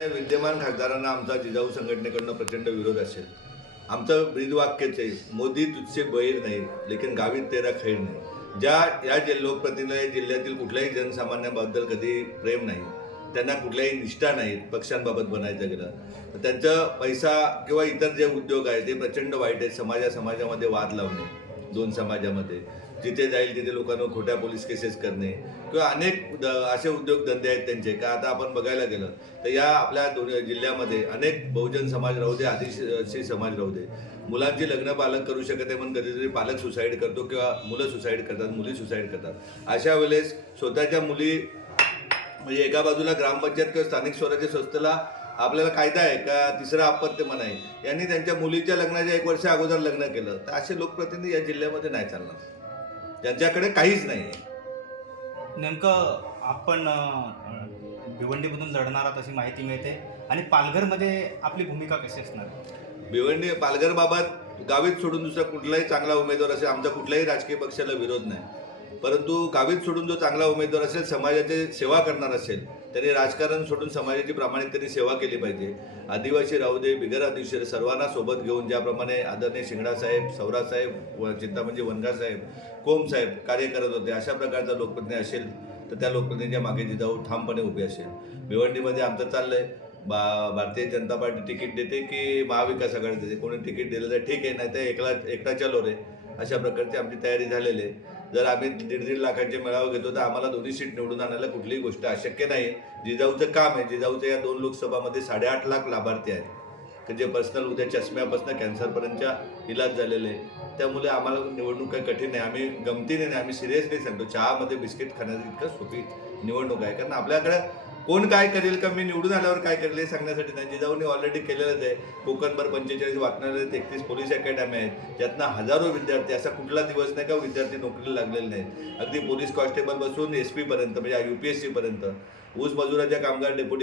विद्यमान खासदारांना आमचा जिजाऊ संघटनेकडून प्रचंड विरोध असेल। आमचं ब्रीदवाक्यच आहे, मोदी तुझसे बैर नाही लेकिन गावीत तेरा खैर नाही। या लोकप्रतिनिधी जिल्ह्यातील कुठल्याही जनसामान्यांबद्दल कधी प्रेम नाही, त्यांना कुठल्याही निष्ठा नाही पक्षांबाबत बनायचं गेलं तर त्यांचं पैसा किंवा इतर जे उद्योग आहे ते प्रचंड वाईट आहे। समाजामध्ये वाद लावणे, दोन समाजामध्ये जिथे जाईल तिथे लोकांना खोट्या पोलीस केसेस करणे किंवा अनेक असे उद्योगधंदे आहेत त्यांचे का। आता आपण बघायला गेलं तर या आपल्या जिल्ह्यामध्ये अनेक बहुजन समाज राहू दे, आदिवासी समाज राहू दे, मुलांची लग्न पालक करू शकत नाही म्हणून कधीतरी पालक सुसाईड करतो किंवा मुलं सुसाईड करतात, मुली सुसाईड करतात। अशा वेळेस स्वतःच्या मुली म्हणजे एका बाजूला ग्रामपंचायत किंवा स्थानिक स्वराज्य संस्थेला आपल्याला कायदा आहे का तिसरा आपत्ती मनाई, यांनी त्यांच्या मुलीच्या लग्नाच्या 1 वर्ष अगोदर लग्न केलं तर असे लोकप्रतिनिधी या जिल्ह्यामध्ये नाही चालणार, ज्यांच्याकडे काहीच नाही आहे। नेमकं आपण भिवंडीमधून लढणार आहात अशी माहिती मिळते आणि पालघरमध्ये आपली भूमिका कशी असणार? पालघरबाबत गावीत सोडून दुसरा कुठलाही चांगला उमेदवार असेल, आमचा कुठल्याही राजकीय पक्षाला विरोध नाही, परंतु गावीत सोडून जो चांगला उमेदवार असेल, समाजाची सेवा करणार असेल, त्यांनी राजकारण सोडून समाजाची प्रामाणिकतेने सेवा केली पाहिजे। आदिवासी राहू दे, बिगर आदिवासी सर्वांना सोबत घेऊन ज्याप्रमाणे आदरणीय शिंगडासाहेब, सौरासाहेब, चिंतामणजी वनगासाहेब, कोमसाहेब कार्य करत होते, अशा प्रकारचा लोकप्रतिनिधी असेल तर त्या लोकप्रतिनिधीच्या मागे जिजाऊ ठामपणे उभी असेल। भिवंडीमध्ये आमचं चाललंय भारतीय जनता पार्टी तिकीट देते की महाविकास आघाडी देते, कोणी तिकीट दिलं तर ठीक आहे, नाही तर एकटा चलो रे, अशा प्रकारची आमची तयारी झालेली आहे। जर आम्ही 1.5 लाखांचे मेळावे घेतो तर आम्हाला 2 सीट निवडून आणायला कुठलीही गोष्ट अशक्य नाही। जिजाऊचं काम आहे, जिजाऊचं या 2 लोकसभामध्ये 8.5 लाख लाभार्थी आहेत की जे पर्सनल उद्या चष्म्यापासून कॅन्सरपर्यंतच्या इलाज झालेले आहे, त्यामुळे आम्हाला निवडणूक काही कठीण नाही। आम्ही गमतीने नाही, आम्ही सिरियसली सांगतो, चहामध्ये बिस्किट खाण्याची इतकं सोपी निवडणूक आहे, कारण आपल्याकडे कोण काय करेल का मी निवडून आल्यावर काय करेल हे सांगण्यासाठी नाही। जिजाऊने ऑलरेडी केलेलंच आहे। कोकणभर 45 वाचणारे 33 पोलीस अकॅडमी आहेत, ज्यातनं हजारो विद्यार्थी, असा कुठला दिवस नाही का विद्यार्थी नोकरीला लागलेले नाहीत। अगदी पोलीस कॉन्स्टेबल पासून SP पर्यंत म्हणजे UPSC पर्यंत, ऊस मजुराच्या कामगार डेप्युटी